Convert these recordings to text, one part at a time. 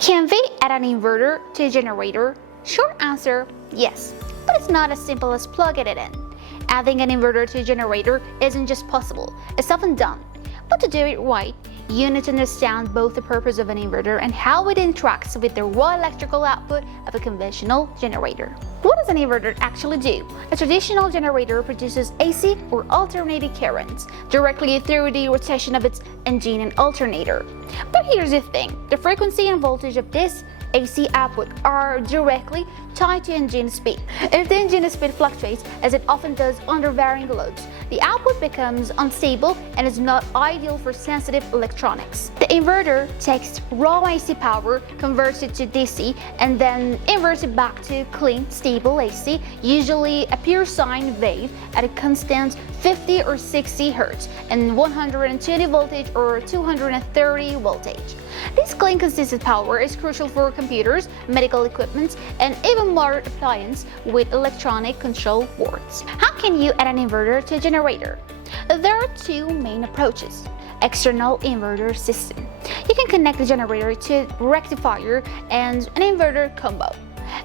Can we add an inverter to a generator? Short answer, yes. But it's not as simple as plugging it in. Adding an inverter to a generator isn't just possible, it's often done. But to do it right, you need to understand both the purpose of an inverter and how it interacts with the raw electrical output of a conventional generator. What does an inverter actually do? A traditional generator produces AC or alternating currents directly through the rotation of its engine and alternator. But here's the thing, the frequency and voltage of this AC output are directly tied to engine speed. If the engine speed fluctuates, as it often does under varying loads, the output becomes unstable and is not ideal for sensitive electronics. The inverter takes raw AC power, converts it to DC, and then inverts it back to clean, stable AC, usually a pure sine wave at a constant 50 or 60 Hz and 120 voltage or 230 voltage. This clean consistent power is crucial for computers, medical equipment, and even modern appliances with electronic control boards. How can you add an inverter to a generator? There are two main approaches. External inverter system. You can connect the generator to a rectifier and an inverter combo.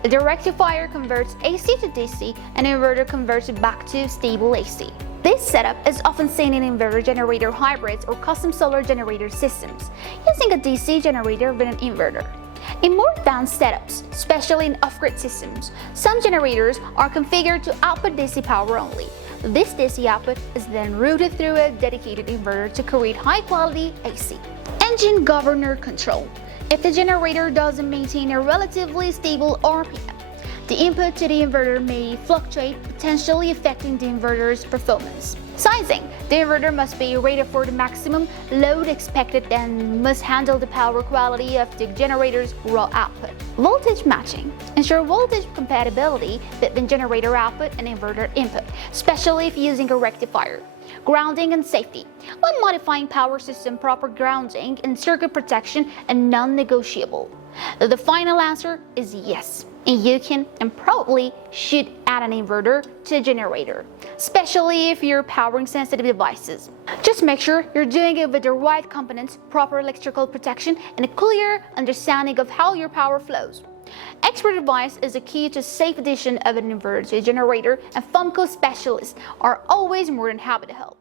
The rectifier converts AC to DC, and inverter converts it back to stable AC. This setup is often seen in inverter generator hybrids or custom solar generator systems, using a DC generator with an inverter. In more advanced setups, especially in off-grid systems, some generators are configured to output DC power only. This DC output is then routed through a dedicated inverter to create high-quality AC. Engine governor control. If the generator doesn't maintain a relatively stable RPM, the input to the inverter may fluctuate, potentially affecting the inverter's performance. Sizing. The inverter must be rated for the maximum load expected and must handle the power quality of the generator's raw output. Voltage matching. Ensure voltage compatibility between generator output and inverter input, especially if using a rectifier. Grounding and safety. When modifying power system, proper grounding and circuit protection are non-negotiable. The final answer is yes. And you can and probably should add an inverter to a generator, especially if you're powering sensitive devices. Just make sure you're doing it with the right components, proper electrical protection, and a clear understanding of how your power flows. Expert advice is the key to safe addition of an inverter to a generator, and FOMCO specialists are always more than happy to help.